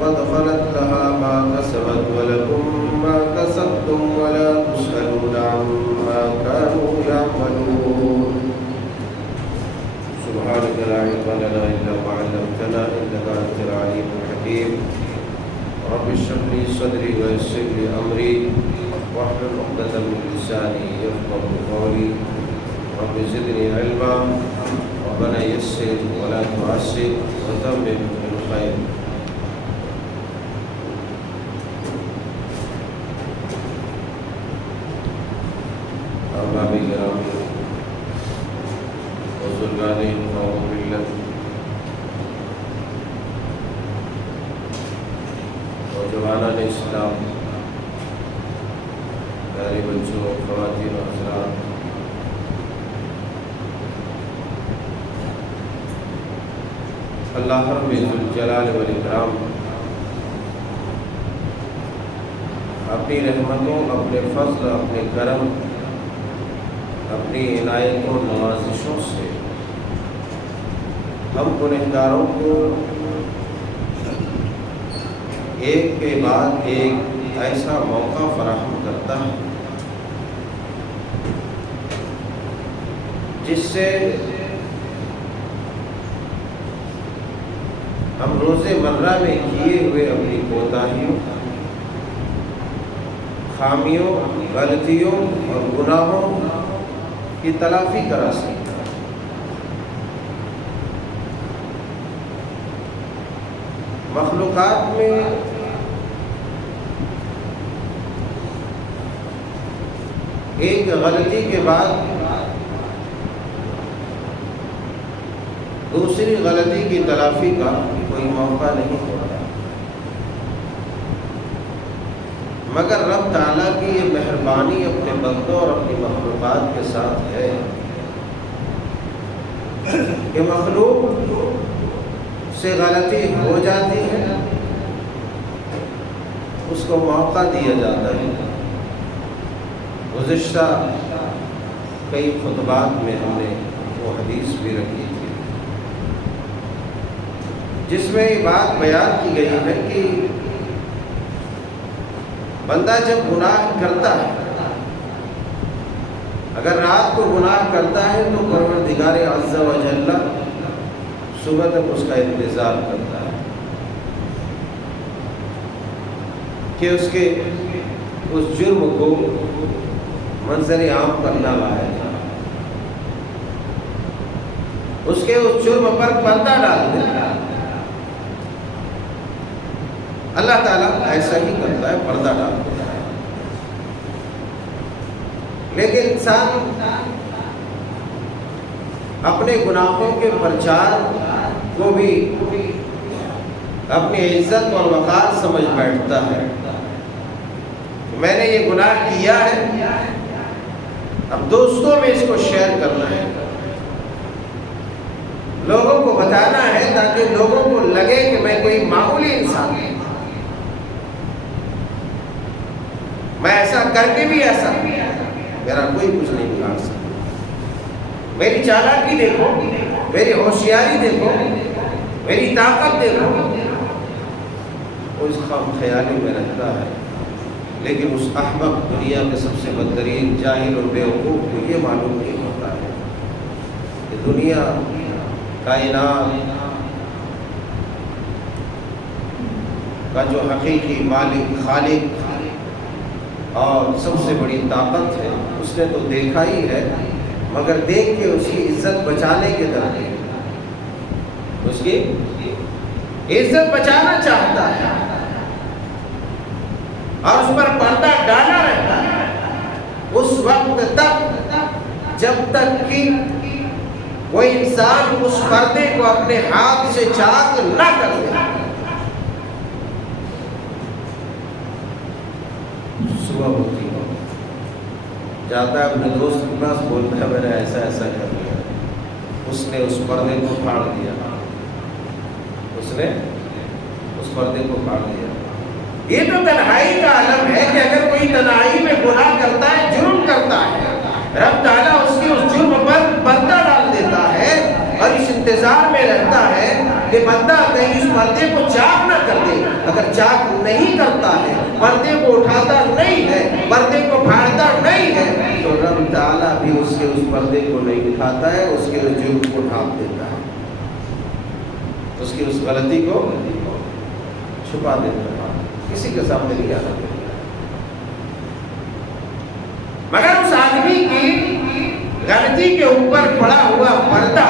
قد خلت لها ما كسبت ولكم ما كسبتم ولا تسألون عما كانوا يعملون سبحانك لا علم لنا إلا ما علمتنا إنك أنت العليم الحكيم رب اشرح لي صدري ويسر لي أمري واحلل عقدة من لساني يفقهوا قولي رب زدني علما ربنا يسر ولا تعسر وتمم بالخير أحبابي الكرام بزرگان قوم ملت نوجوانان اسلام پیارے بچوں خواتین و حضرات اللہ رب الجلال والاکرام اپنی رحمتوں اپنے فضل اپنے کرم اپنی عنایتوں نوازشوں سے ہم گنہگاروں کو ایک کے بعد ایک ایسا موقع فراہم کرتا ہے جس سے ہم روز مرہ میں کیے ہوئے اپنی کوتاہیوں خامیوں غلطیوں اور گناہوں کی تلافی کرا سکتے ہیں۔ مخلوقات میں ایک غلطی کے بعد دوسری غلطی کی تلافی کا کوئی موقع نہیں ہوتا، مگر رب تعالیٰ کی یہ مہربانی اپنے بندوں اور اپنی مخلوقات کے ساتھ ہے کہ مخلوق سے غلطی ہو جاتی ہے، اس کو موقع دیا جاتا ہے۔ گزشتہ کئی خطبات میں ہم نے وہ حدیث بھی رکھی تھی جس میں یہ بات بیان کی گئی ہے کہ بندہ جب گناہ کرتا ہے، اگر رات کو گناہ کرتا ہے تو پروردگار عز و جل صبح تک اس کا انتظار کرتا ہے کہ اس کے اس جرم کو منظر عام پر نہ لایا جائے، اس کے اس جرم پر پردہ ڈال دیتا ہے۔ اللہ تعالیٰ ایسا ہی کرتا ہے، پردہ ڈال دیتا ہے۔ لیکن انسان اپنے گناہوں کے پرچار کو بھی اپنی عزت اور وقار سمجھ بیٹھتا ہے کہ میں نے یہ گناہ کیا ہے، اب دوستوں میں اس کو شیئر کرنا ہے، لوگوں کو بتانا ہے تاکہ لوگوں کو لگے کہ میں کوئی معمولی انسان ہوں، میں ایسا کر کے بھی ایسا میرا کوئی کچھ نہیں بگاڑ سکتا، میری چالاکی دیکھو، میری ہوشیاری دیکھو، میری طاقت دیکھو۔ وہ اس خام خیالی میں رہتا ہے، لیکن اس احمق دنیا کے سب سے بدترین جاہل اور بیوقوف کو یہ معلوم نہیں ہوتا ہے کہ دنیا کائنات کا جو حقیقی مالک خالق اور سب سے بڑی طاقت ہے، اس نے تو دیکھا ہی ہے، مگر دیکھ کے اس کی عزت بچانے کے درمیان اس کی عزت بچانا چاہتا ہے اور اس پر پردہ ڈالا رہتا ہے اس وقت تک جب تک کہ وہ انسان اس پردے کو اپنے ہاتھ سے چاک نہ کر دے۔ صبح ہوتی ہے، جاتا ہے اپنے دوست کے پاس، بولتا ہے میں نے ایسا ایسا کر لیا، اس نے اس پردے کو پھاڑ دیا، اس نے اس پردے کو پھاڑ دیا۔ یہ تو تنہائی کا عالم ہے کہ اگر کوئی تنہائی میں گناہ کرتا ہے، جرم کرتا ہے، رب تعالیٰ اس کی اس جرم پر پردہ ڈال دیتا ہے اور اس انتظار میں رہتا ہے کہ بندہ کہیں اس پردے کو چاک نہ کر دے اگر چاک نہیں کرتا ہے، پردے کو اٹھاتا نہیں ہے، پردے کو پھاڑتا نہیں ہے، تو رب تعالیٰ بھی اس کے اس پردے کو نہیں اٹھاتا ہے، اس کے اس جرم کو ڈھانپ دیتا ہے، اس کی اس غلطی کو چھپا دیتا ہے، کسی کے سامنے نہیں آتا۔ مگر اس آدمی کی غلطی کے اوپر پڑا ہوا پردہ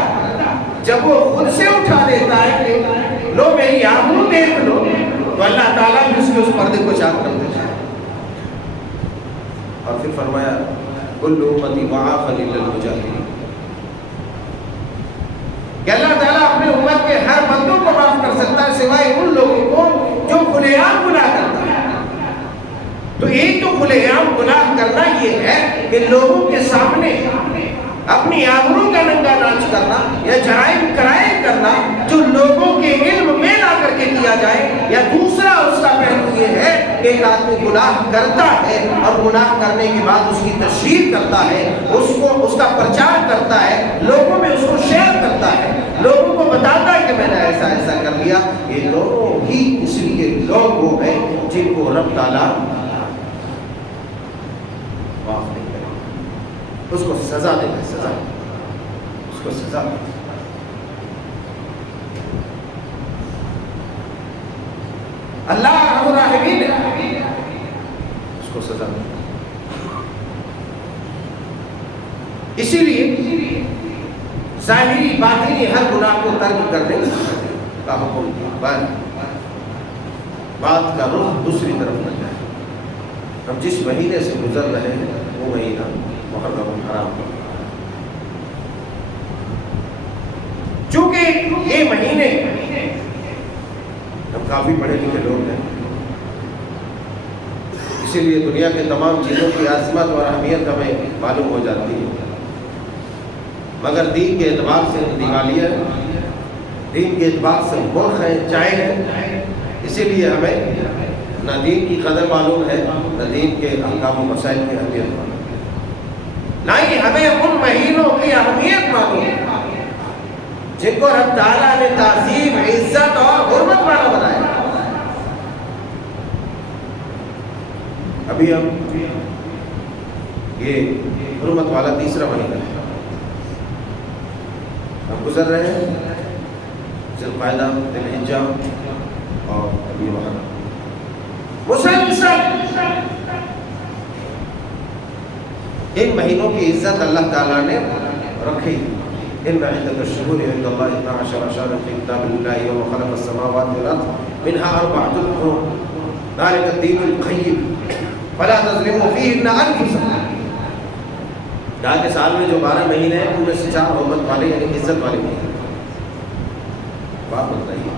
جب وہ خود سے اٹھا دیتا ہے کہ لو میری آبرو دیکھ لو، تو اللہ تعالیٰ بھی اس کے اس پردے کو چاک کر دیتا ہے۔ اور پھر فرمایا کل امتی معافی الا المجاہرین، کہ اللہ تعالیٰ اپنے امت کے ہر بندوں کو معاف کر سکتا ہے سوائے ان لوگوں کو جو کھلے عام گناہ کرتا ہے۔ تو ایک تو کھلے عام گناہ کرنا یہ ہے کہ لوگوں کے سامنے اپنی آبرو کا ننگا ناچ کرنا یا جرائم کرائم کرنا جو لوگوں کے علم میں لا کر کے کیا جائے، یا دوسرا اس کا پہلو یہ ہے کہ ایک آدمی گناہ کرتا ہے اور گناہ کرنے کے بعد اس کی تشہیر کرتا ہے، اس کا پرچار کرتا ہے، لوگوں میں اس کو شیئر کرتا ہے، لوگوں کو بتاتا ہے کہ میں نے ایسا ایسا کر لیا۔ یہ دونوں ہی اس لیے لوگ وہ ہیں جن کو رب تعالیٰ معاف نہیں کرے، اس کو سزا دے گا، سزا، اس کو سزا دے گا۔ اللہ ارحم الراحمین اس کو سزا دے گا۔ اسی لیے ظاہری باطنی ہر گناہ کو ترک کرنے کا حکم دیا، بات کا رخ دوسری طرف نہ جائے۔ ہم جس مہینے سے گزر رہے ہیں وہ مہینہ محرم الحرام، چونکہ یہ مہینے ہم کافی پڑھے لکھے لوگ ہیں، اسی لیے دنیا کے تمام چیزوں کی عظمت اور اہمیت ہمیں معلوم ہو جاتی ہے، مگر دین کے اعتبار سے دیوالی ہے، دین کے اعتبار سے مرخ ہے، چائے ہے، اسی لیے ہمیں نہ دین کی قدر معلوم ہے، نہ دین کے احکام و مسائل کی اہمیت معلوم ہے، نہ ہی ہمیں ان مہینوں کی اہمیت معلوم ہے جن کو رب تعالیٰ نے تعظیم، عزت اور حرمت والا بنایا۔ ابھی ہم یہ حرمت والا تیسرا مہینہ ہے، ہم گزر رہے ہیں ذوالقعدہ، ذی الحجہ اور ابھی محرم، مسلسل ان مہینوں کی عزت اللہ تعالیٰ نے رکھی۔ ان عدۃ الشہور عند اللہ 12 شہرا فی کتاب اللہ یوم خلق السماوات والارض منها 4 حرم ذلک الدین القیم فلا تظلموا فیہن انفسکم۔ کہا کہ سال میں جو 12 مہینے ہیں ان میں سے 4 حرمت والے یعنی عزت والے مہینے۔ بات بتائیے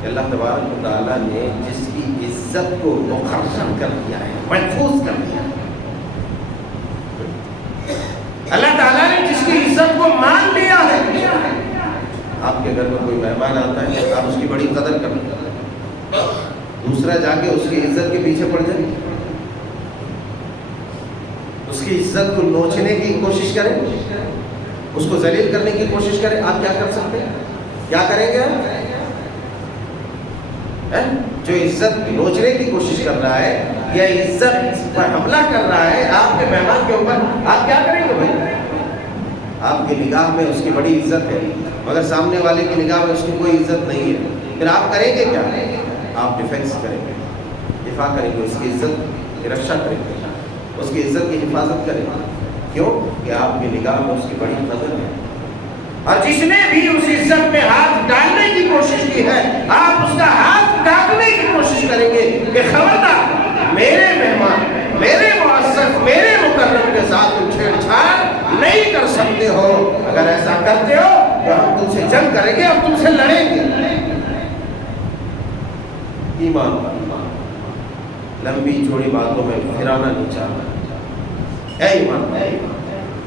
کہ اللہ تبارک و تعالیٰ نے جس کی عزت کو مقرر کر دیا ہے، محفوظ کر دیا ہے، اللہ تعالیٰ نے جس کی عزت کو مان لیا ہے، آپ کے گھر میں کوئی مہمان آتا ہے آپ اس کی بڑی قدر کریں، دوسرا جا کے اس کی عزت کے پیچھے پڑ جائے، اس کی عزت کو نوچنے کی کوشش کریں، اس کو ذلیل کرنے کی کوشش کریں، آپ کیا کر سکتے ہیں؟ کیا کریں گے آپ؟ جو عزت نوچنے کی کوشش کر رہا ہے یا عزت پر حملہ کر رہا ہے آپ کے مہمان کے اوپر، آپ کیا کریں گے بھائی؟ آپ کی نگاہ میں اس کی بڑی عزت ہے مگر سامنے والے کی نگاہ میں اس کی کوئی عزت نہیں ہے، پھر آپ کریں گے کیا؟ آپ ڈیفینس کریں گے، دفاع کریں گے، اس کی عزت کی رکشا کریں گے، اس کی عزت کی حفاظت کریں گے۔ کیوں؟ کہ آپ کی نگاہ میں اس کی بڑی قدر ہے، اور جس نے بھی اس عزت میں ہاتھ ڈالنے کی کوشش کی ہے آپ اس کا ہاتھ کاٹنے کی کوشش کریں گے کہ خبردار میرے مہمان، میرے معزز، میرے مکرم کے ساتھ تم چھیڑ چھاڑ نہیں کر سکتے ہو، اگر ایسا کرتے ہو تو ہم تم سے جنگ کریں گے، ہم تم سے لڑیں گے۔ ایمان لمبی چوڑی باتوں میں پھرانا نہیں چاہتا، اے ایمان،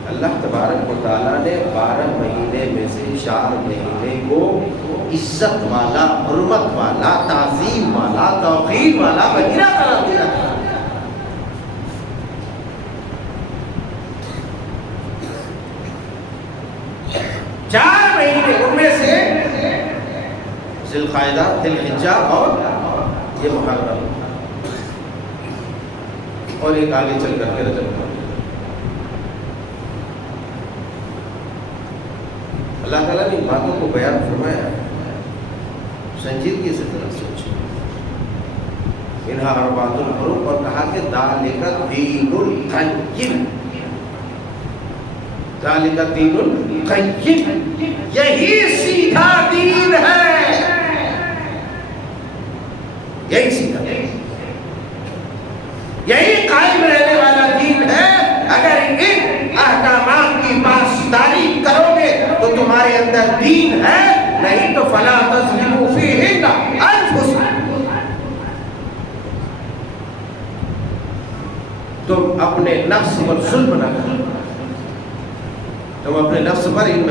اللہ تبارک و تعالیٰ نے 12 مہینے میں سے 4 مہینے کو عزت والا، حرمت والا، تعظیم والا، توقیر والا مہینہ قرار دیا تھا۔ 4 مہینے ان میں سے ذی القعدہ، ذی الحجہ اور یہ محرم، اور ایک آگے چل کر کے رجب کا۔ اللہ تعالیٰ نے باتوں کو بیان فرمایا ہے، سنجیدگی سے ذرا سوچیں۔ انہا اربعۃ الحرم، اور کہا کہ ذالک دین القیم، ذالک دین القیم، یہی سیدھا دین ہے، یہی سیدھا دین، یہی قائم رہنے والا دین ہے۔ اگر ان احکامات کی پاسداری کرو گے تو تمہارے اندر دین ہے، نہیں تو فلا تظلموا فیہن انفسکم، تم اپنے نفس پر ظلم نہ کرو، تم اپنے نفس پر ان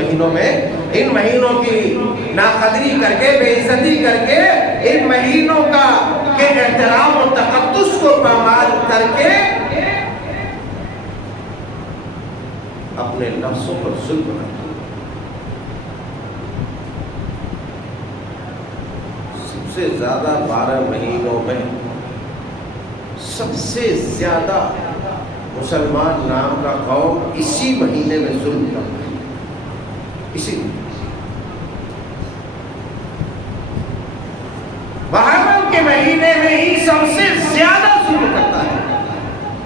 مہینوں کی ناقدری کر کے، بے عزتی کر کے، ان مہینوں کے احترام و تقدس کو پامال کر کے اپنے نفسوں پر ظلم نہ کرو۔ سب سے زیادہ 12 مہینوں میں سب سے زیادہ مسلمان نام کا قوم اسی مہینے میں ظلم کرتا ہے، اسی محرم کے مہینے میں ہی سب سے زیادہ ظلم کرتا ہے۔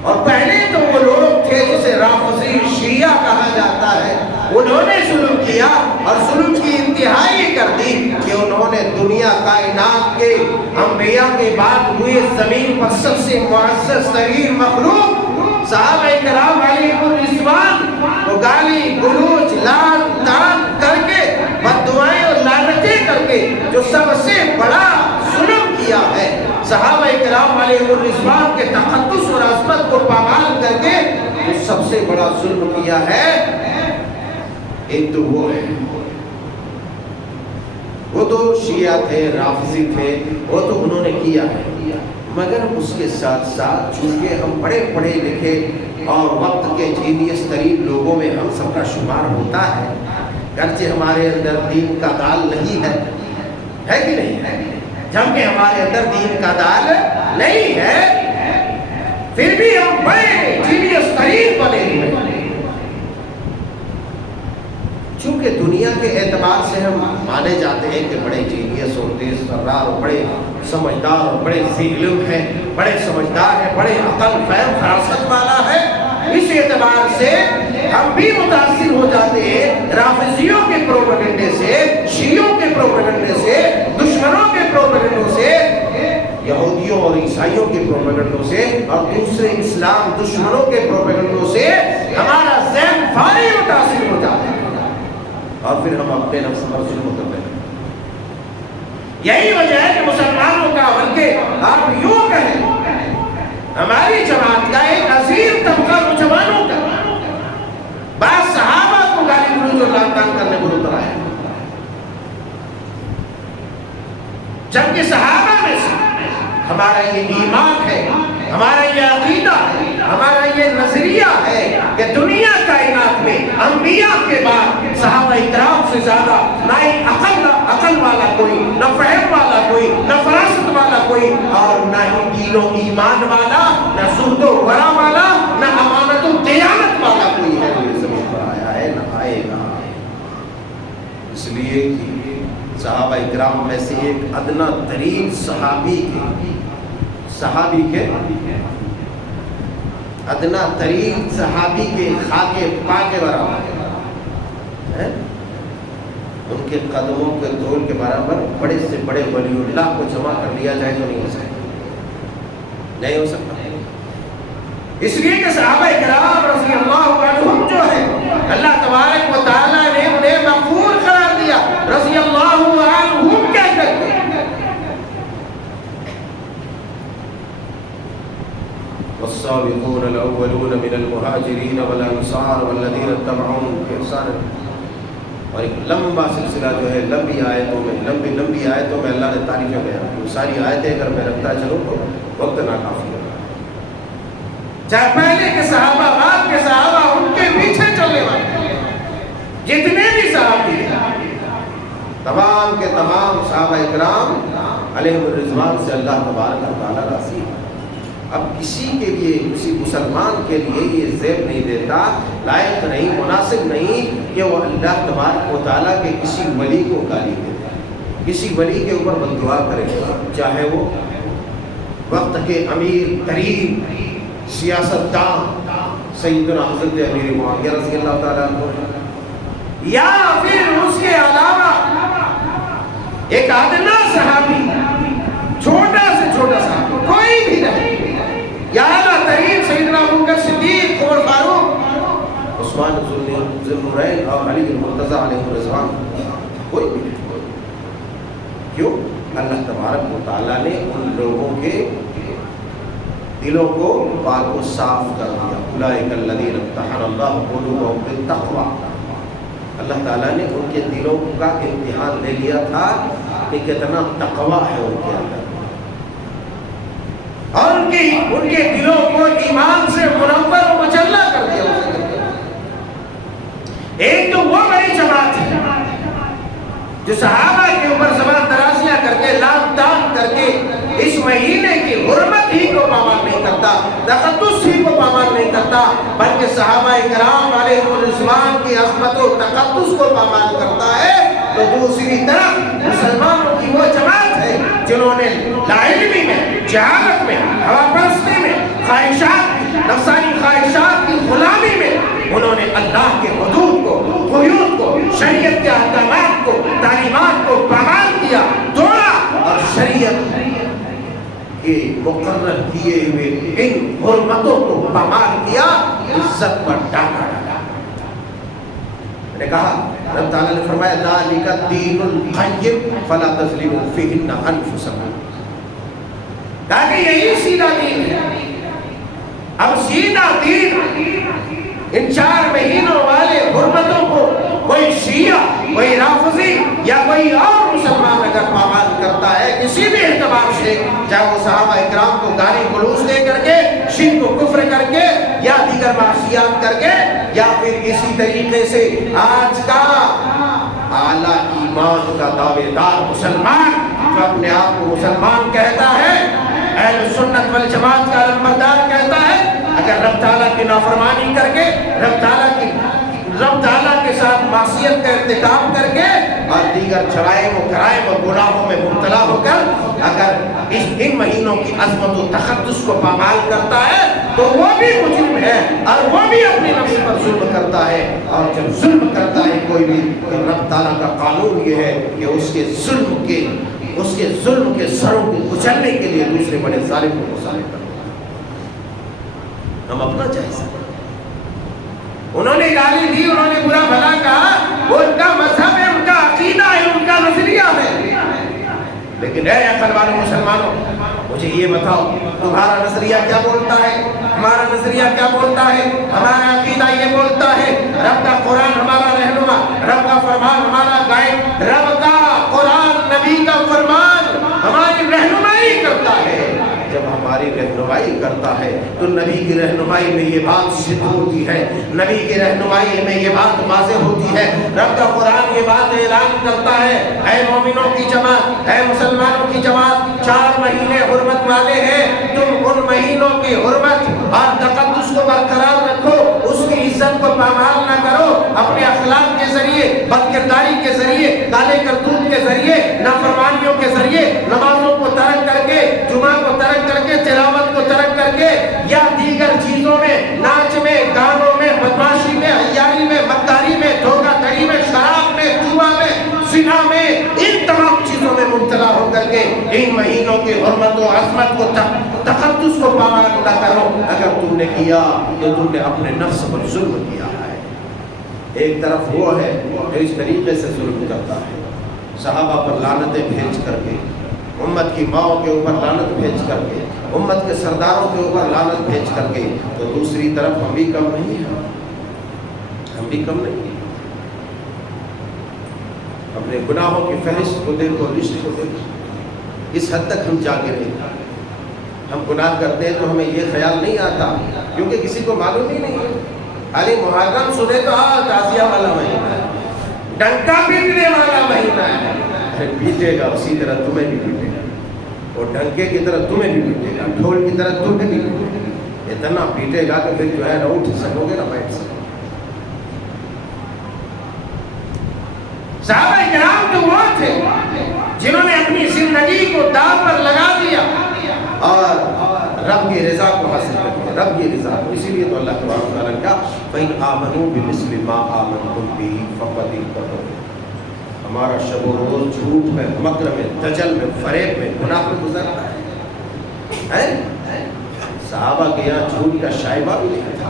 اور پہلے تو وہ لوگ تھے جسے رافضی شیعہ کہا جاتا ہے، انہوں نے ظلم کیا، اور ظلم کی انتہائی کر دی کہ انہوں نے دنیا کائنات کے انبیاء کے بعد ہوئے زمین پر سب سے معزز ترین مخلوق صحابہ کرام علیہم الرضوان کو گالی گلوچ لعن طعن کر کے، بددعائیں اور لعنتیں کر کے جو سب سے بڑا ظلم کیا ہے، صحابہ کرام علیہم الرضوان کے تقدس اور عظمت کو پامال کر کے جو سب سے بڑا ظلم کیا ہے، ایک تو وہ ہے، وہ تو شیعہ تھے، رافضی تھے، وہ تو انہوں نے کیا ہے، مگر اس کے ساتھ ساتھ چونکہ ہم بڑے پڑھے لکھے اور وقت کے جینیس ترین لوگوں میں ہم سب کا شمار ہوتا ہے، گرچہ ہمارے اندر دین کا دال نہیں ہے کہ نہیں ہے، جبکہ ہمارے اندر دین کا دال نہیں ہے، پھر بھی ہم بڑے جینیس ترین بنے ہوئے، چونکہ دنیا کے اعتبار سے ہم مانے جاتے ہیں کہ بڑے جینیس اور تیز ترار اور بڑے سمجھدار اور بڑے ذی علم ہیں، بڑے سمجھدار ہیں، بڑے عقل فہم فراست والا ہے، اس اعتبار سے ہم بھی متاثر ہو جاتے ہیں رافضیوں کے پروپیگنڈے سے، شیعوں کے پروپیگنڈے سے، دشمنوں کے پروپیگنڈوں سے، یہودیوں اور عیسائیوں کے پروپیگنڈوں سے، اور دوسرے اسلام دشمنوں کے پروپیگنڈوں سے ہمارا ذہن فوری متاثر ہو جاتا ہے، اور پھر ہم اپنے نفس پر ظلم کرتے ہیں۔ یہی وجہ ہے کہ مسلمانوں کا، بلکہ آپ یوں کہیں ہماری جماعت کا ایک عظیم طبقہ نوجوانوں کا بعض صحابہ کو گالی گلوچ اور لعن طعن کرنے پر اتر آیا، جبکہ صحابہ میں سے ہمارا یہ ایمان ہے، ہمارا یہ عقیدہ ہے، ہمارا یہ نظریہ ہے کہ دنیا کائنات میں انبیاء کے بعد صحابہ اکرام سے زیادہ نہ عقل والا کوئی، نہ فہم والا کوئی، نہ فراست والا کوئی، اور نہ ہی دین و ایمان والا، نہ زہد و ورع والا، نہ امانت و دیانت والا کوئی ہے جو زمین پر آیا ہے، نہ آئے گا۔ اس لیے کہ صحابہ اکرام میں سے ایک ادنا ترین صحابی کے ادنا ترین صحابی کے خاک پا کے برابر ہے، ان کے قدموں کے طول کے برابر بڑے سے بڑے ولی اللہ کو جمع کر لیا جائے تو نہیں ہو سکتا، نہیں ہو سکتا، اس لیے کہ صحابہ کرام رضی اللہ عنہم جو ہے اللہ تبارک و تعالیٰ نے انہیں مغفور قرار دیا، رضی اللہ عنہم کہہ کر کے۔ والسابقون الاولون من المہاجرین والانصار والذین اتبعوهم بإحسان، اور ایک لمبا سلسلہ جو ہے لمبی آیتوں میں اللہ نے تعریفیں بیان کی، ساری آیتیں اگر میں رکھتا چلوں تو وقت ناکافی ہوگا، چاہے پہلے کے صحابہ، بعد کے صحابہ، ان کے پیچھے چلنے والے جتنے بھی صحابی ہیں، تمام کے تمام صحابہ اکرام علیہم الرضوان سے اللہ تبارک و تعالیٰ راضی ہے۔ اب کسی کے لیے، کسی مسلمان کے لیے یہ زیب نہیں دیتا، لائق نہیں، مناسب نہیں کہ وہ اللہ تبارک و تعالیٰ کے کسی ولی کو گالی دے، کسی ولی کے اوپر بد دعا کرے، چاہے وہ وقت کے امیر ترین سیاست داں سیدنا حضرت امیر معاویہ رضی اللہ تعالیٰ عنہ، یا پھر اس کے علاوہ ایک ادنا صحابی، چھوٹا سے چھوٹا صحابی، کوئی بھی نہیں، یا اعلیٰ ترین سیدنا ابوبکر صدیق، عمر فاروق، عثمان ذو النورین اور علی المرتضیٰ علیہ الرضوان، کوئی بھی نہیں۔ کیوں؟ اللہ تبارک و تعالیٰ نے ان لوگوں کے دلوں کو پاک و صاف کر دیا۔ اولئک الذین امتحن اللہ قلوبهم بالتقوی، اللہ تعالیٰ نے ان کے دلوں کا امتحان لے لیا تھا کہ کتنا تقوی ہے ان کے اندر، اور ان کے دلوں کو ایمان سے منور و مجلہ کر دیا۔ ایک تو وہ بڑی جماعت ہے جو صحابہ کے اوپر زبان درازیاں کر کے، لام تام کر کے، اس مہینے کی حرمت ہی کو پامال نہیں کرتا، تقدس ہی کو پامال نہیں کرتا، بلکہ صحابہ کرام علیہ الرضوان کی عظمت و تقدس کو پامال کرتا ہے۔ تو دوسری طرف مسلمانوں کی وہ جماعت ہے جنہوں نے لاعلمی میں، جہالت میں، ہوا پرستی میں، خواہشات، نفسانی خواہشات کی غلامی میں انہوں نے اللہ کے حدود کو، قیود کو، شریعت کے احکامات کو، تعلیمات کو پامال کیا، توڑا، اور شریعت کے مقرر کیے ہوئے ان حرمتوں کو پامال کیا، عزت پر ڈاکہ ڈالا۔ میں نے کہا، رب تعالیٰ نے فرمایا ذَلِكَ الدِّينُ الْقَيِّمُ فَلَا تَظْلِمُوا فِيهِنَّ أَنفُسَكُمْ، تاکہ یہی سیدھا دین ہے۔ اب سیدھا دین ان 4 مہینوں والے حرمتوں کو کوئی شیعہ، کوئی رافضی یا کوئی اور مسلمان اگر پامال کرتا ہے کسی بھی اعتبار سے، چاہے وہ صحابہ اکرام کو گالی گلوچ دے کر کے، شرک کو کفر کر کے، یا دیگر معصیات کر کے، یا پھر اسی طریقے سے آج کا اعلیٰ ایمان کا دعوے دار مسلمان جو اپنے آپ کو مسلمان کہتا ہے، اہل سنت والجماعت کا علمبردار کہتا ہے، اگر رب تعالیٰ کی نافرمانی کر کے، رب تعالیٰ کے ساتھ معصیت کا ارتکاب کر کے، اور دیگر جرائم و کرائم و گناہوں میں مبتلا ہو کر اگر ان مہینوں کی عظمت و تقدس کو پامال کرتا ہے تو وہ بھی مجرم ہے، اور وہ بھی اپنے نفس پر ظلم کرتا ہے۔ اور جب ظلم کرتا ہے کوئی بھی، تو رب تعالیٰ کا قانون یہ ہے کہ اس کے ظلم کے سروں کو کچلنے کے لیے دوسرے بڑے ظالم کو ظالم کرتا ہے۔ ہم اپنا جائزہ، انہوں نے گالی دی، انہوں نے برا بھلا کہا، وہ ان کا مذہب ہے، ان کا عقیدہ ہے، ان کا نظریہ ہے، لیکن اے عقل والوں مسلمانوں، مجھے یہ بتاؤ تمہارا نظریہ کیا بولتا ہے، ہمارا نظریہ کیا بولتا ہے؟ ہمارا عقیدہ یہ بولتا ہے رب کا قرآن ہمارا رہنما، رب کا فرمان ہمارا گائیڈ، رب کا قرآن، نبی کا فرمان ہماری رہنمائی کرتا ہے۔ جب ہماری رہنمائی کرتا ہے تو نبی کی رہنمائی میں یہ بات صدق ہوتی ہے، نبی کی رہنمائی میں یہ بات واضح ہوتی ہے، رب کا قرآن یہ بات اعلان کرتا ہے، اے مومنوں کی جماعت، اے مسلمانوں کی جماعت، 4 مہینے حرمت والے ہیں، تم ان مہینوں کی حرمت اور تقدس کو برقرار رکھو، اس کی عزت کو پامال نہ کرو، اپنے اخلاق کے ذریعے، بد کرداری کے ذریعے، کالے کرتوت کے ذریعے، نافرمانیوں کے ذریعے، نمازوں کو ترک کر کے، جمعہ کو ترک کر کے، تلاوت کو ترک کر کے، یا دیگر چیزوں میں، ناچ میں، گانوں میں، بدماشی میں، عیاری میں، مکاری میں، دھوکہ دھڑی میں، شراب میں، جوا میں، زنا میں، ان تمام چیزوں میں مبتلا ہو کر کے ان مہینوں کی حرمت و عظمت کو، تقدس کو پامال نہ کرو۔ اگر تم نے کیا تو تم نے اپنے نفس پر ظلم کیا ہے۔ ایک طرف وہ ہے جو اس طریقے سے ظلم کرتا ہے، صحابہ پر لعنتیں بھیج کر کے، امت کی ماؤں کے اوپر لعنت بھیج کر کے، امت کے سرداروں کے اوپر لعنت بھیج کر کے، تو دوسری طرف ہم بھی کم نہیں ہیں، ہم بھی کم نہیں ہیں۔ اپنے گناہوں کی فہرست کو دیکھو، لسٹ کو دیکھو، اس حد تک ہم جا کے نہیں۔ ہم گناہ کرتے ہیں تو ہمیں یہ خیال نہیں آتا، کیونکہ کسی کو معلوم ہی نہیں ہے، خالی محرم سنے تو تعزیہ والا مہینہ ہے، ڈنکا پیٹنے والا مہینہ ہے، پیٹے گا اسی طرح تمہیں بھی پیٹے گا، اور ڈنکے کی طرح تمہیں بھی پیٹے گا، ڈھول کی طرح تمہیں بھی پیٹے گا، اتنا پیٹے گا کہ پھر جو ہے نہ اٹھ سکو گے نہ بیٹھ سکو۔ صحابہ کرام تو وہ تھے جنہوں نے اپنی زندگی کو داؤ پر لگا دیا اور رب کی رضا کو حاصل کر دیا، رب کی رضا کو۔ اسی لیے تو اللہ تبارک و تعالیٰ کا فَإِنْ آمَنُوا بِمِثْلِ مَا آمَنْتُمْ بِهِ فَقَدِ اهْتَدَوْا۔ ہمارا شب و روز جھوٹ میں، مکر میں، دجل میں، فریب میں، گناہ میں گزرتا ہے۔ صحابہ کے یہاں جھوٹ کا شائبہ بھی نہیں تھا،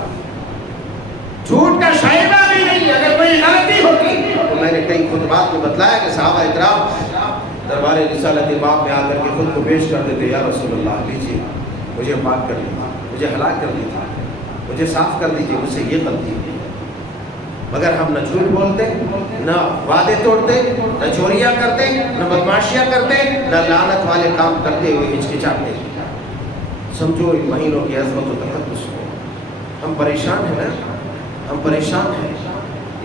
جھوٹ کا شائبہ بھی نہیں۔ اگر کوئی غلطی ہوتی تو میں نے کئی خطبات میں بتلایا کہ صحابہ اکرام دربار رسالت باب میں آ کر کے خود کو پیش کر دیتے، یا رسول اللہ لیجیے مجھے معاف کر دیجیے، مجھے ہلاک کر دیجیے، مجھے صاف کر دیجیے، مجھ سے یہ غلطی ہوئی۔ مگر ہم نہ جھوٹ بولتے، نہ وعدے توڑتے، نہ چوریاں کرتے، نہ بدماشیاں کرتے، نہ لعنت والے کام کرتے ہوئے ہچکچاتے۔ سمجھو ان مہینوں کی عظمت و تقدس کو ہم پریشان ہیں نا، ہم پریشان ہیں،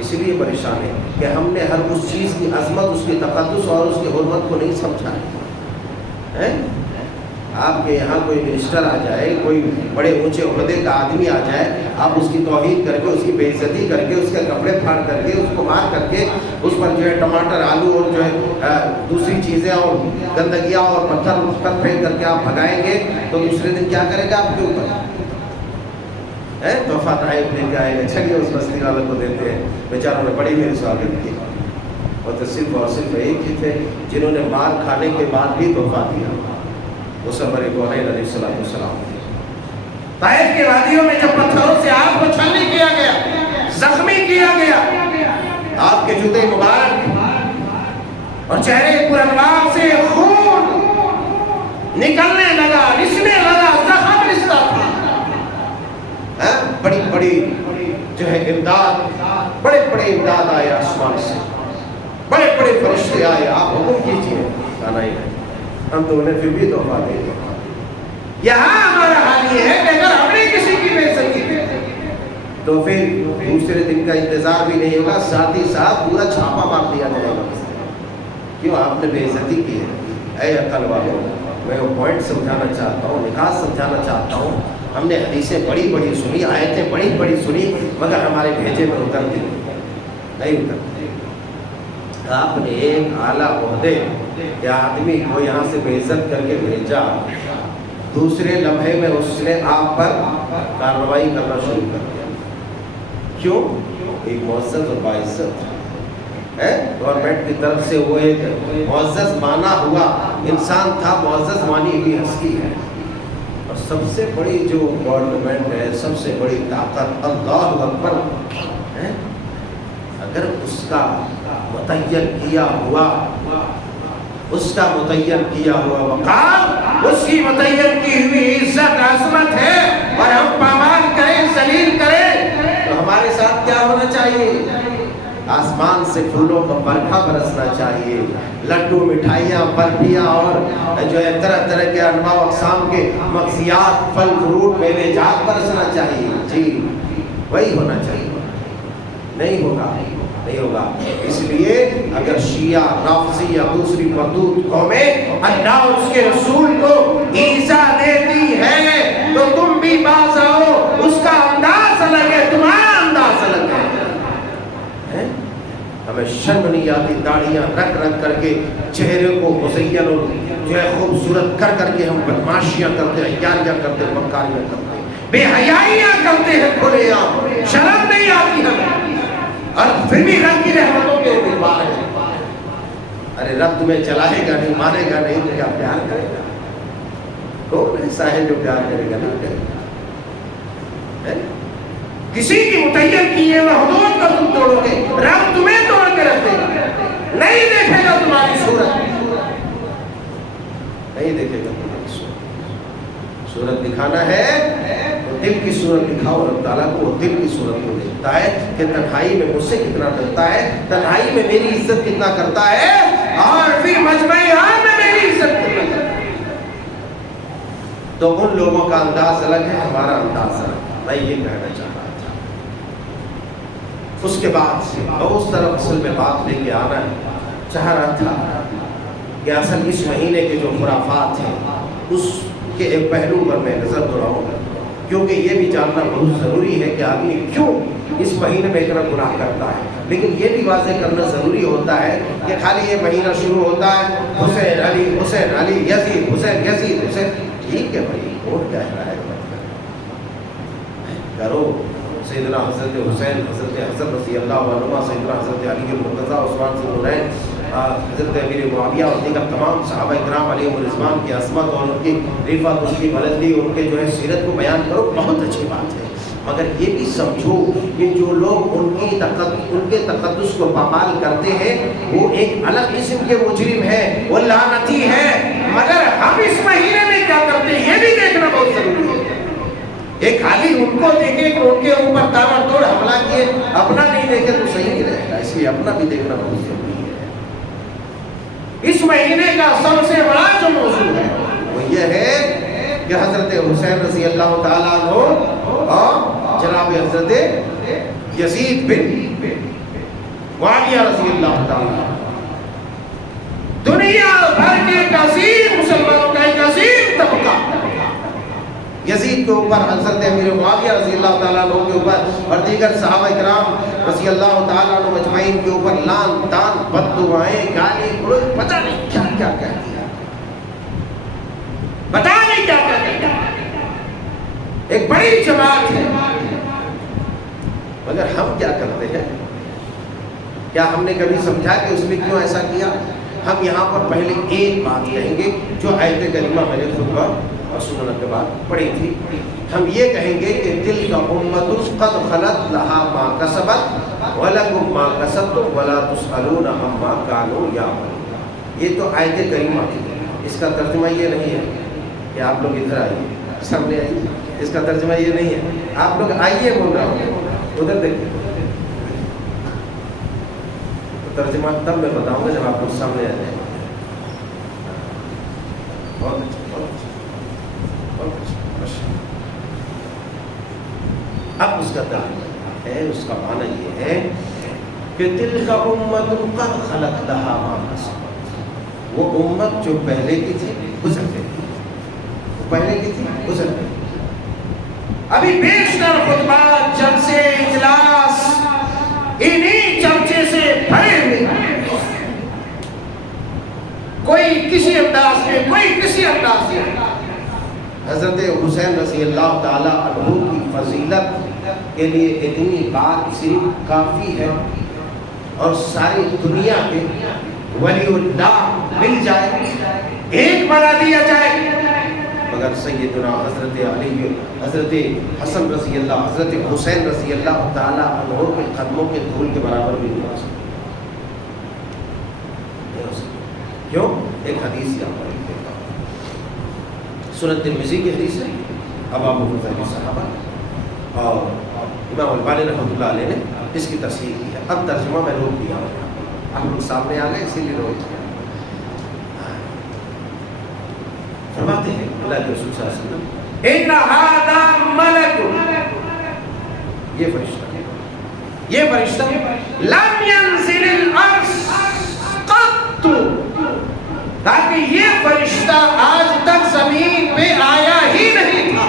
اس لیے پریشان ہیں کہ ہم نے ہر اس چیز کی عظمت، اس کی تقدس اور اس کی حرمت کو نہیں سمجھا ہے۔ آپ کے یہاں کوئی منسٹر آ جائے، کوئی بڑے اونچے عہدے کا آدمی آ جائے، آپ اس کی توہین کر کے، اس کی بے عزتی کر کے، اس کے کپڑے پھاڑ کر کے، اس کو مار کر کے، اس پر جو ہے ٹماٹر، آلو اور جو ہے دوسری چیزیں اور گندگیاں اور پتھر پھینک کر کے آپ بھگائیں گے تو دوسرے دن کیا کرے گا آپ کے اوپر؟ تحفہ تحائف لے کے آئے گا، چلیے اس بستی والوں کو دیتے ہیں، بیچاروں نے بڑی میری سواگت کی۔ اور تو صرف اور صرف ایک ہی تھے جنہوں نے مار کھانے کے بعد بھی تحفہ دیا، وہ سرور کونین علیہ السلام۔ طائف کی وادیوں میں جب پتھروں سے آپ کو چھلنی کیا گیا، زخمی کیا گیا، آپ کے جوتے مبارک اور چہرے پر انوار سے خون نکلنے لگا، رسنے لگا، زخم رستا تھا، بڑی بڑی جو ہے امداد، بڑے بڑے امداد آئے آسمان سے، بڑے بڑے فرشتے آئے، آپ حکم کیجئے، کہنا ہی نہیں، ہم تو انہیں پھر بھی تحفہ دیں گے۔ یہاں ہمارا حال یہ ہے کہ اگر ہم نے کسی کی بے عزتی کی تو پھر دوسرے دن کا انتظار بھی نہیں ہوگا، ساتھ ہی ساتھ پورا چھاپا مار دیا جائے گا۔ کیوں؟ آپ نے بے عزتی کی ہے۔ اے عقل والوں، میں وہ پوائنٹ سمجھانا چاہتا ہوں، نکات سمجھانا چاہتا ہوں۔ ہم نے حدیثیں بڑی بڑی سنی، آیتیں بڑی بڑی سنی، مگر ہمارے بھیجے میں اترتی نہیں اترتی۔ آپ نے ایک اعلیٰ عہدے کے آدمی کو یہاں سے بے عزت کر کے بھیجا، دوسرے لمحے میں اس نے آپ پر کارروائی کرنا شروع کر دیا۔ کیوں؟ ایک معزز اور باعزت ہے، گورنمنٹ کی طرف سے وہ ایک معزز مانا ہوا انسان تھا، معزز مانی ہوئی ہستی ہے، اور سب سے بڑی جو گورنمنٹ ہے، سب سے بڑی طاقت اللہ اکبر ہے، اگر اس کا متعین کیا ہوا، اس کا متعین کیا ہوا وقار، اس کی متعین کی ہوئی عزت عظمت ہے، اور ہم پامال کریں، ذلیل کریں، تو ہمارے ساتھ کیا ہونا چاہیے؟ آسمان سے پھولوں کا برکھا برسنا چاہیے، لڈو، مٹھائیاں، برفیاں اور جو ہے طرح طرح کے انواع و اقسام کے مغزیات، پھل فروٹ، میوے جات برسنا چاہیے۔ جی وہی ہونا چاہیے، نہیں ہوگا، نہیں ہوگا۔ اس لیے اگر شیعہ، رافضی یا دوسری مردود قومیں اللہ اور اس کے رسول کو ایذا دیتی ہے تو تم بھی باز آؤ، اس کا انداز الگ ہے، تمہارا انداز الگ ہے۔ ہمیں شرم نہیں آتی داڑیاں رکھ رکھ کر کے، چہرے کو مزین اور جو ہے خوبصورت کر کر کے ہم بدماشیاں کرتے ہیں، عیاریاں کرتے ہیں، مکاریاں کرتے ہیں، بے حیائیاں کرتے ہیں کھلے عام، شرم نہیں آتی ہمیں، اور پھر بھی رب کی رحمتوں کے امیدوار ہیں۔ ارے رب تمہیں چلائے گا نہیں، مارے گا نہیں تو کیا پیار کرے گا؟ کون ایسا ہے جو پیار کرے گا؟ نہیں کرے گا۔ کسی کی متعین کیے ہوئے حدود کو تم توڑو گے، رب تمہیں توڑ کے رکھ دے گا، نہیں دیکھے گا تمہاری صورت، نہیں دیکھے گا تمہاری صورت۔ صورت دکھانا ہے تو دل کی صورت دکھاؤ، رب تعالیٰ کو وہ دل کی صورت کو دیکھتا ہے کہ تنہائی میں مجھ سے کتنا ڈرتا ہے، تنہائی میں میری عزت کتنا کرتا ہے، اور پھر مجمع عام میں میری عزت کتنا کرتا ہے۔ تو ان لوگوں کا انداز الگ ہے، ہمارا انداز الگ ہے۔ میں یہ کہنا چاہ رہا تھا اس کے بعد سے اس طرف اصل میں بات لے کے آنا چاہ رہا تھا کہ اصل اس مہینے کے جو خرافات ہیں اس کے ایک پہلو پر میں نظر دوڑاؤں گا، کیونکہ یہ بھی جاننا بہت ضروری ہے کہ آدمی کیوں اس مہینے میں اتنا گناہ کرتا ہے۔ لیکن یہ بھی واضح کرنا ضروری ہوتا ہے کہ خالی یہ مہینہ شروع ہوتا ہے حسین علی یزید حسین، ٹھیک ہے بھائی، کون کہہ رہا ہے کرو سیدنا حضرت حسین، حضرت رضی اللہ عنہ، سیدنا حضرت علی المرتضیٰ، عثمان ذو النورین، حضرت امیر معاویہ اور دیگر تمام صحابہ کرام علیہ الرضوان کی عظمت اور ان کی رفعت، ان کی بلندی، ان کے جو ہے سیرت کو بیان کرو، بہت اچھی بات ہے، مگر یہ بھی سمجھو کہ جو لوگ ان کے تقدس کو پامال کرتے ہیں وہ ایک الگ قسم کے مجرم ہیں، وہ لعنتی ہیں۔ مگر ہم اس مہینے میں کیا کرتے ہیں یہ بھی دیکھنا بہت ضروری ہے۔ ایک خالی ان کو دیکھیں کہ ان کے اوپر تاڑ توڑ حملہ کیے، اپنا نہیں دیکھے تو صحیح نہیں رہے گا، اس لیے اپنا بھی دیکھنا بہت ضروری ہے۔ اس مہینے کا سب سے بڑا جو موضوع ہے وہ یہ ہے کہ حضرت حسین رضی اللہ تعالیٰ عنہ اور جناب حضرت یزید بن معاویہ رضی اللہ تعالیٰ، دنیا بھر کے ایک عظیم مسلمانوں کا ایک عظیم طبقہ یزید کے اوپر، حضرت امیر معاویہ رضی اللہ تعالیٰ عنہ کے اوپر اور دیگر صحابہ کرام رضی اللہ تعالیٰ عنہ مجمعین کے اوپر لان تان، بد دعائیں، گالی گلوچ، پتہ نہیں کیا کیا کہہ دیا، پتہ نہیں کیا کیا کہہ دیا۔ ایک بڑی جماعت ہے، مگر ہم کیا کرتے ہیں؟ کیا ہم نے کبھی سمجھا کہ اس نے کیوں ایسا کیا؟ ہم یہاں پر پہلے ایک بات کہیں گے جو آیت کریمہ میں نے خطبہ اور سننے کے بعد پڑھی تھی، ہم یہ کہیں گے کہ تلک امۃ قد خلت لہا ما کسبت ولکم ما کسبتم ولا تسألون عما کانوا یعملون۔ یہ تو آیت کریمہ تھی، اس کا ترجمہ یہ نہیں ہے کہ آپ لوگ ادھر آئیے، سامنے آئیے، اس کا ترجمہ یہ نہیں ہے آپ لوگ آئیے بول رہا ہوں، ادھر دیکھیے، ترجمہ تب میں بتاؤں گا جب آپ لوگ سامنے آ جائیں۔ بہت اچھا، اب اس کا ترجمہ ہے، اس کا معنی یہ ہے کہ تلک امۃ قد خلت لہا ما کسبت، وہ امت جو پہلے کی تھی گزر گئی، وہ پہلے کی تھی گزر گئی۔ ابھی بیشتر خطبات، جلسے، اجلاس انہی چرچے سے بھرے ہوئے، کوئی کسی انداز میں، کوئی کسی انداز میں حضرت حسین رضی اللہ تعالیٰ عنہ کی فضیلت کے لیے اتنی بات صرف کافی ہے اور ساری دنیا کے ولی اللہ مل جائے، ایک بنا دیا جائے، مگر سیدنا حضرت علی، حضرت حسن رضی اللہ، حضرت حسین رضی اللہ تعالیٰ عنہ کے قدموں کے دھول کے برابر بھی نہیں ہو سکتا۔ کیوں؟ ایک حدیث یہاں پر دیتا ہوں، سنن ترمذی کی حدیث ہے، ابو حذیفہ صحابہ اور امام البانی رحمۃ اللہ علیہ نے اس کی تصحیح کی ہے۔ اب ترجمہ میں روک دیا ہوں، آپ لوگ سامنے آ گئے اسی لیے روک دیا۔ فرماتے ہیں اللہ کے رسول صلی اللہ علیہ وسلم، ان ھذا ملک، یہ فرشتہ لم ينزل الارض قط، تاکہ یہ فرشتہ آج تک زمین پہ آیا ہی نہیں تھا۔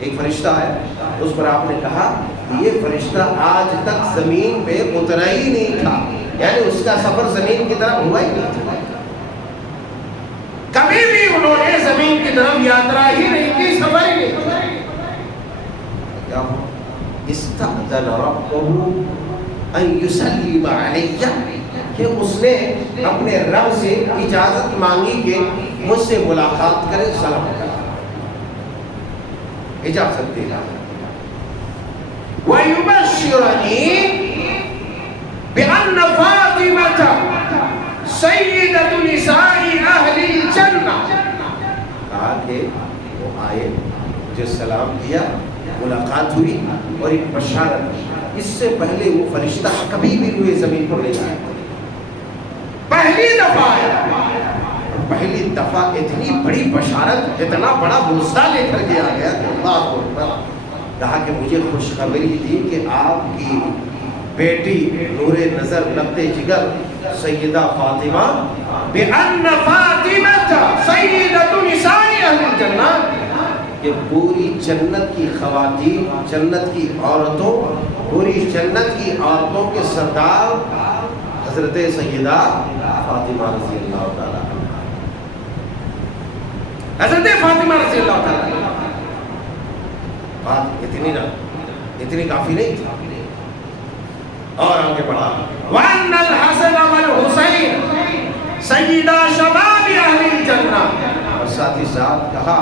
ایک فرشتہ ہے، اس پر آپ نے کہا کہ یہ فرشتہ آج تک زمین پہ اترا ہی نہیں تھا، یعنی اس کا سفر زمین کی طرف ہوا ہی نہیں تھا، کبھی بھی انہوں نے زمین کی طرف یاترا ہی نہیں کی، سفر ہی نہیں کیا۔ کیا ہوا؟ استأذن ربہ ان یسلم علیہ، کہ اس نے اپنے رب سے اجازت مانگی کہ مجھ سے ملاقات کرے، سلام کرے، اجازت دے گا۔ وَيُبَشِّرَنِي بِأَنَّ فَاطِمَةَ سَيِّدَةُ نِسَاءِ أَهْلِ الْجَنَّةِ، کہا کہ وہ آئے، مجھے سلام کیا، ملاقات ہوئی اور ایک بشارت، اس سے پہلے وہ فرشتہ کبھی بھی روئے زمین پر نہیں آیا، پہلی دفعہ آیا، پہلی دفعہ اتنی بڑی بشارت، اتنا بڑا معجزہ لے کر کے آ گیا کہ اللہ اکبر، کہا کہ مجھے خوشخبری دی کہ آپ کی بیٹی نور نظر لبتے جگر سیدہ فاطمہ بِأَنَّ فَاطِمَةَ سَيِّدَةُ نِسَاءِ اہل الجنہ، کہ پوری جنت کی خواتین، جنت کی عورتوں، پوری جنت کی عورتوں کے سردار حضرت سیدہ فاطمہ رضی اللہ تعالیٰ عنہ، حضرت فاطمہ رضی اللہ تعالیٰ عنہ۔ بات اتنی کافی نہیں تھی، اور آگے بڑھا وَأَنَّ الْحَسَنَ وَالْحُسَيْنَ سَيِّدَا شَبَابِ أَهْلِ الْجَنَّةِ، اور ساتھ ہی ساتھ کہا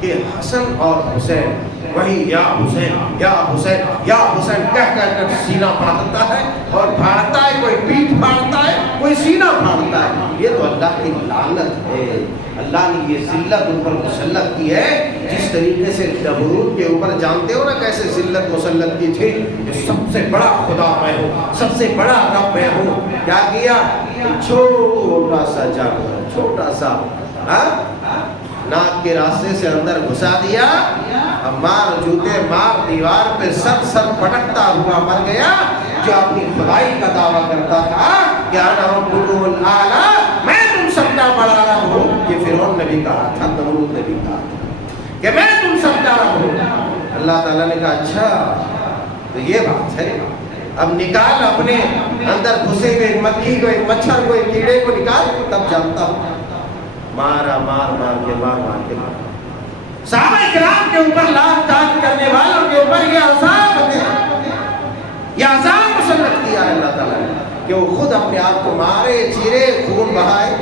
کہ حسن اور حسین وہی یا حسین یا حسین یا حسین کہہ کر سینہ پھاڑتا ہے، اور پھاڑتا ہے، کوئی پیٹھ پھاڑتا ہے، کوئی سینہ پھاڑتا ہے۔ یہ تو اللہ کی لعنت ہے، اللہ نے یہ ذلت ان پر مسلط کی ہے، جس طریقے سے نمرود کے اوپر جانتے ہو نا کیسے ذلت مسلط کی تھی، کہ سب سے بڑا خدا میں ہوں، سب سے بڑا رب میں ہوں۔ کیا کیا؟ چھوٹا سا جانور، چھوٹا سا ناک کے راستے سے اندر گھسا دیا، مار جوتے مار دیوار پہ سر پٹکتا ہوا مر گیا، جو اپنی خدائی کا دعویٰ کرتا تھا کہ انا ربکم الاعلی، میں تم سب کا بڑا رب ہوں۔ یہ فرعون نے بھی کہا تھا، نمرود نے بھی کہا تھا کہ میں تم سب کا رب ہوں۔ اللہ تعالیٰ نے کہا اچھا تو یہ بات ہے، اب نکال اپنے اندر گھسے ہوئے مکھی کو، ایک مچھر کو، ایک کیڑے کو نکال، تب جانتا ہوں۔ مارا مار کے صحابہ کرام کے اوپر لات تاج کرنے والوں کے اوپر یہ عذاب ہے، یہ عذاب مسلط کیا ہے اللہ تعالیٰ نے، کہ وہ خود اپنے آپ کو مارے چیرے خون بہائے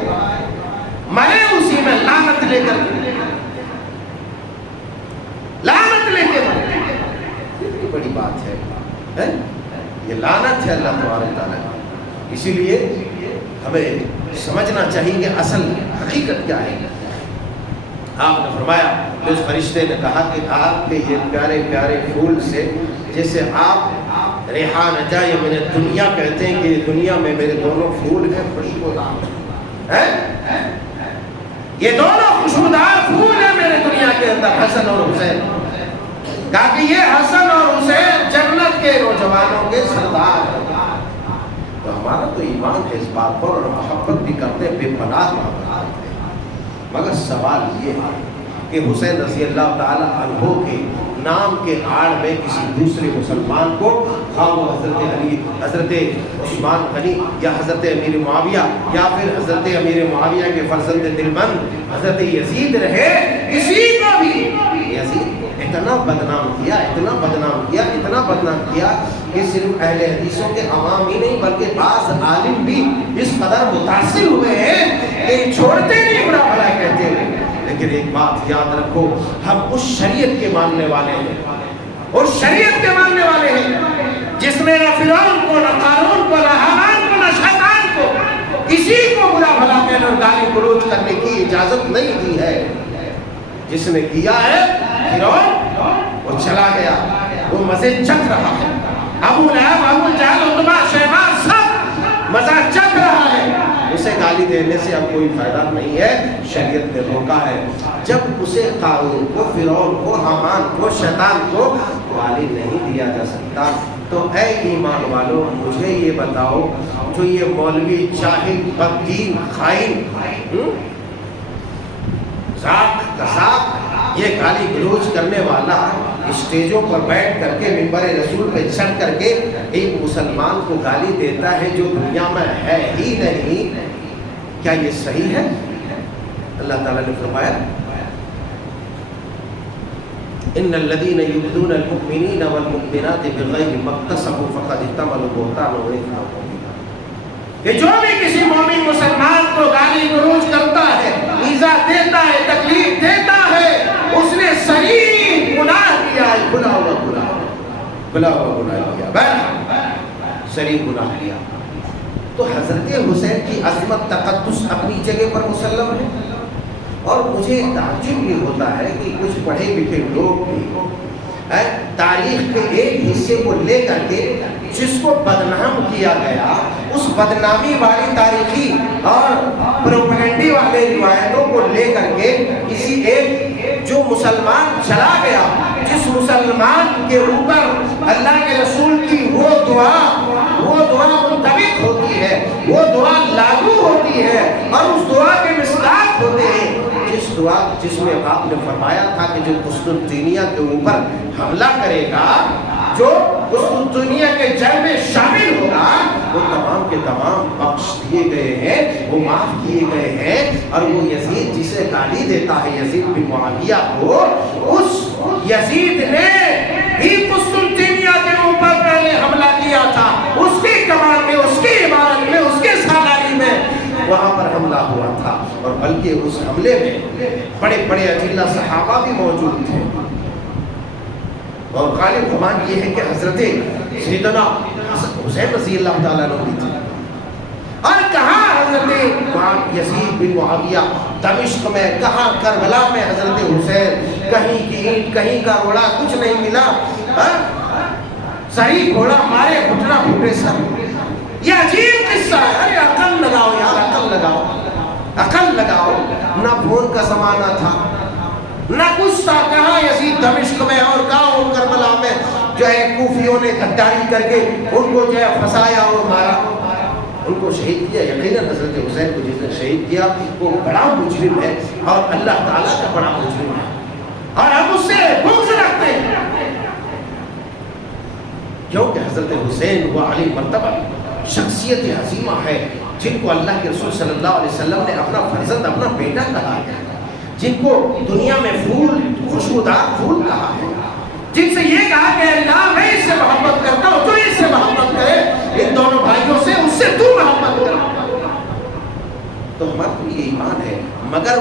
مرے اسی میں لعنت لے کر مرے، یہ بڑی بات ہے، یہ لعنت ہے اللہ تعالیٰ کی۔ اسی لیے ہمیں سمجھنا چاہیے کہ اصل حقیقت کیا ہے۔ آپ نے فرمایا کہ اس فرشتے نے کہا کہ آپ کے یہ پیارے پیارے پھول سے، جیسے آپ ریحان جائے من دنیا کہتے ہیں کہ دنیا میں میرے دونوں پھول ہیں خوشبودار ہیں، یہ دونوں خوشبودار پھول ہیں میرے دنیا کے اندر، حسن اور حسین۔ کہا کہ یہ حسن اور حسین جنت کے نوجوانوں کے سردار ہیں۔ تو ہمارا تو ایمان ہے اس بات پر، اور محبت بھی کرتے ہیں، بے پناہ محبت کرتے ہیں، مگر سوال یہ ہے کہ حسین رضی اللہ تعالی عنہ کے نام کے آڑ میں کسی دوسرے مسلمان کو، خواہ وہ حضرت علی، حضرت عثمان غنی، یا حضرت امیر معاویہ، یا پھر حضرت امیر معاویہ کے فرزند دلبند حضرت یزید رہے، کسی کو بھی یزید اتنا بدنام کیا، اتنا بدنام کیا، اتنا بدنام کیا کہ صرف اہل حدیثوں کے عوام ہی نہیں بلکہ بعض عالم بھی اس قدر متاثر ہوئے ہیں کہ چھوڑتے نہیں، بڑا بھلا کہتے ہیں۔ لیکن ایک بات یاد رکھو، ہم اس شریعت کے ماننے والے ہیں، اس شریعت کے ماننے والے ہیں جس میں نہ فرعون کو، نہ قارون کو، نہ حامان کو، نہ شیطان کو کسی کو برا بھلا کہنے اور گالی گلوچ کرنے کی اجازت نہیں دی ہے۔ جس نے کیا ہے فرعون، وہ چلا گیا، وہ مزے چکھ رہا ہے، ابو لہب، ابو جہل، عتبہ، شیبہ سب مزہ چکھ رہا ہے، اسے گالی دینے سے اب کوئی فائدہ نہیں ہے، شریعت نے روکا ہے۔ جب اسے قارون کو، فرعون کو، حامان کو، شیطان کو گالی نہیں دیا جا سکتا، تو اے ایمان والو مجھے یہ بتاؤ، جو یہ مولوی جاہل بددین خائن ذات قذاب، یہ گالی گلوچ کرنے والا اسٹیجوں پر بیٹھ کر کے منبر رسول پہ چڑھ کر کے ایک مسلمان کو گالی دیتا ہے جو دنیا میں ہے ہی نہیں، کیا یہ صحیح ہے؟ اللہ تعالیٰ نے فرمایا ان الذين يؤذون المؤمنين والمؤمنات بغير ما اكتسبوا فقد احتملوا بهتانا واثما مبينا، کہ جو بھی کسی مومن مسلمان کو گالی گلوچ کرتا ہے، ایذا دیتا ہے، تکلیف دیتا ہے، اس نے صریح گناہ کیا ہے، کھلا ہوا گناہ کیا، بہرحال صریح گناہ کیا۔ تو حضرت حسین کی عظمت تقدس اپنی جگہ پر مسلم ہے، اور مجھے تعجب یہ ہوتا ہے کہ کچھ پڑھے لکھے لوگ بھی تاریخ کے ایک حصے کو لے کر کے جس کو بدنام کیا گیا، اس بدنامی والی تاریخی اور پروپیگنڈی والے روایتوں کو لے کر کے کسی ایک جو مسلمان چلا گیا، جس مسلمان مسلمان کے اوپر اللہ کے رسول کی وہ دعا منطبق ہوتی ہے، وہ دعا لاگو ہوتی ہے، اور اس دعا کے مصداق ہوتے ہیں جس میں آپ نے فرمایا تھا کہ جو قسطنطنیہ کے اوپر حملہ کرے گا، جو قسطنطنیہ کے جنگ میں شامل ہوگا، وہ تمام کے تمام بخش دیے گئے ہیں، وہ معاف کیے گئے ہیں۔ اور وہ یزید جسے گالی دیتا ہے، یزید بن معاویہ کو، اس یزید نے ہی قسطنطنیہ کے اوپر پہلے حملہ کیا تھا، اس کی کمان میں، اس کی عمارت میں، اس کے سالاری میں وہاں پر حملہ ہوا تھا، اور بلکہ اس حملے میں بڑے بڑے اجلہ صحابہ بھی موجود تھے۔ اور غالب گمان یہ ہے کہ حضرت سیدنا حسین رضی اللہ تعالیٰ عنہ بھی تھے۔ اور کہاں حضرت یزید بن معاویہ دمشق میں، کہاں کربلا میں حضرت حسین، کہیں کی اینٹ کہیں کا روڑا کچھ نہیں ملا، صحیح گھوڑا مارے گھٹنا پھوٹے سر۔ یہ عجیب قصہ ہے۔ ارے عقل لگاؤ یار، عقل لگاؤ، عقل لگاؤ۔ نہ فون کا زمانہ تھا، نہ کچھ تھا، کہاں یزید دمشق میں، اور کہاں کربلا میں جو ہے کوفیوں نے غداری کر کے ان کو جو ہے پھنسایا اور مارا، ان کو شہید کیا۔ یقیناً حضرت حسین کو جس نے شہید کیا وہ بڑا مجرم ہے، اور اللہ تعالیٰ کا بڑا مجرم ہے، اور ہم اس سے بغض رکھتے ہیں، کیونکہ حضرت حسین وہ علی مرتبہ شخصیت عظیمہ ہے، جن کو اللہ کے رسول صلی اللہ علیہ وسلم نے اپنا فرزند، اپنا بیٹا کہا ہے، جن کو دنیا میں پھول، خوشبودار پھول کہا ہے، جن سے یہ کہا کہ اللہ میں اس سے محبت کرتا ہوں، تو اس سے محبت کرے، ان دونوں بھائیوں سے، اس سے تو محبت کر۔ تو ہمارا تو یہ ایمان ہے، مگر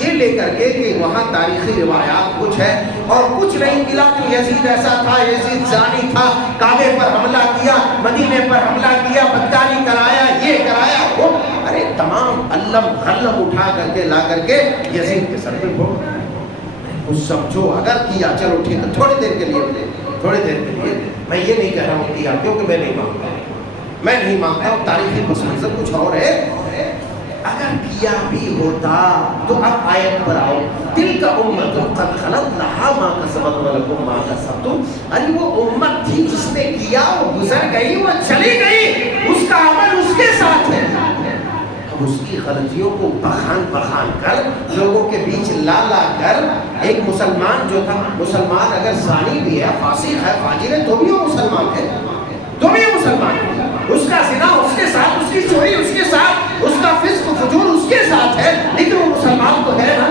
یہ لے کر کے کہ وہاں تاریخی روایات کچھ ہے اور کچھ نہیں ملا کہ یزید ایسا تھا، یزید زانی تھا، کعبے پر حملہ کیا، مدینے پر حملہ کیا، بدکاری کرایا، یہ کرایا وہ، ارے تمام علم غلم اٹھا کر کے لا کر کے یزید کے سر پہ پھوڑ۔ کچھ سمجھو، اگر کیا چلو ٹھیک ہے، تھوڑی دیر کے لیے میں یہ نہیں کہہ رہا ہوں کیا، کیونکہ میں نہیں مانتا ہوں، تاریخی پس منظر کچھ اور ہے۔ اگر کیا بھی ہوتا تو اب آیت پر آؤ، تلک امت قد خلت لہا ما کسبت ولکم ما کسبتم۔ ارے وہ امت تھی جس نے کیا، وہ گزر گئی، وہ چلی گئی، اس کا عمل اس کے ساتھ ہے۔ اب اس کی غلطیوں کو بخان کر، لوگوں کے بیچ لا کر، ایک مسلمان جو تھا، مسلمان اگر زانی بھی ہے، فاسق ہے، فاجر ہے، تو بھی وہ مسلمان ہے، تو بھی وہ مسلمان ہے۔ اس کا زنا اس کے ساتھ، اس کی چوری اس کے ساتھ، اس کا فسق فجور اس کے ساتھ ہے، لیکن وہ مسلمان تو ہے نا۔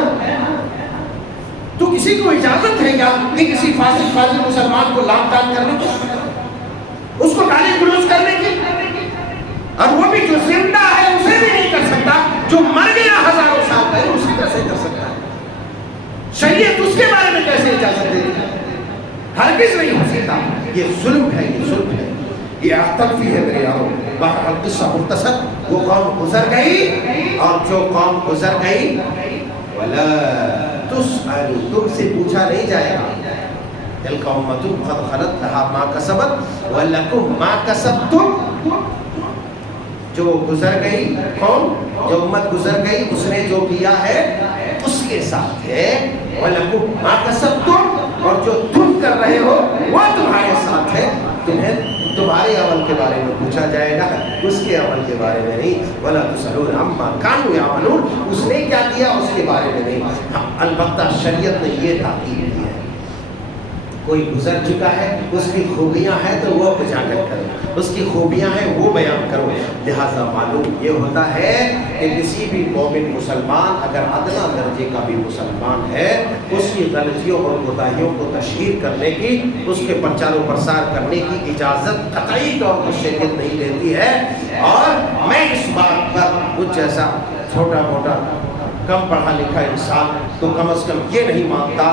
تو کسی کو اجازت ہے کیا کہ کسی فاسق فاجر مسلمان کو لام تان کرنے کی، اس کو گالی گلوچ کرنے کی؟ اور وہ بھی جو زندہ ہے اسے بھی نہیں کر سکتا، جو مر گیا ہزاروں سال پہلے اسے کیسے کر سکتا ہے؟ شریعت اس کے بارے میں کیسے اجازت دیتی ہے؟ ہرگز نہیں ہو سکتا۔ یہ ظلم ہے، یہ ظلم ہے، یہ اختلافی ہے میرے یارو۔ بہرحال قصہ مختصر، وہ قوم گزر گئی، اور جو قوم گزر گئی ولا تسأل، تم سے پوچھا نہیں جائے گا۔ تلک امۃ قد خلت لہا ما کسبت ولکم ما کسبتم۔ جو گزر گئی، کون؟ جو امت گزر گئی، اس نے جو کیا ہے اس کے ساتھ ہے، وَلَكُمْ مَا كَسَبْتُمْ، اور جو تم کر رہے ہو وہ تمہارے ساتھ ہے۔ تمہیں تمہارے عمل کے بارے میں پوچھا جائے گا، اس کے عمل کے بارے میں نہیں۔ وَلَا تُسْأَلُونَ عَمَّا كَانُوا يَعْمَلُونَ، اس نے کیا کیا اس کے بارے میں نہیں۔ البتہ شریعت نے یہ تاکید کی ہے، کوئی گزر چکا ہے، اس کی خوبیاں ہیں تو وہ اجاگر کرو، اس کی خوبیاں ہیں وہ بیان کرو۔ لہذا معلوم یہ ہوتا ہے کہ کسی بھی مومن مسلمان اگر ادنا درجے کا بھی مسلمان ہے، اس کی غلطیوں اور کوتاہیوں کو تشہیر کرنے کی، اس کے پرچار و پرسار کرنے کی اجازت قطعی طور پر شریعت نہیں دیتی ہے۔ اور میں اس بات پر کچھ ایسا چھوٹا موٹا کم پڑھا لکھا انسان تو کم از کم یہ نہیں مانتا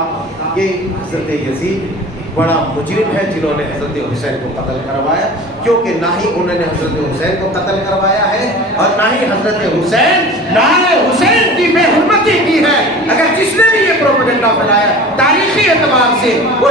کہ حضرت یزید بڑا مجرم ہے جنہوں نے حضرت حسین کو قتل کروایا، کیونکہ نہ ہی انہوں نے حضرت حسین کو قتل کروایا ہے، اور نہ ہی حضرت حسین نعرہ حسین کی بے حرمتی کی ہے۔ اگر جس نے بھی یہ پروپیگنڈا پھیلایا تاریخی اعتبار سے وہ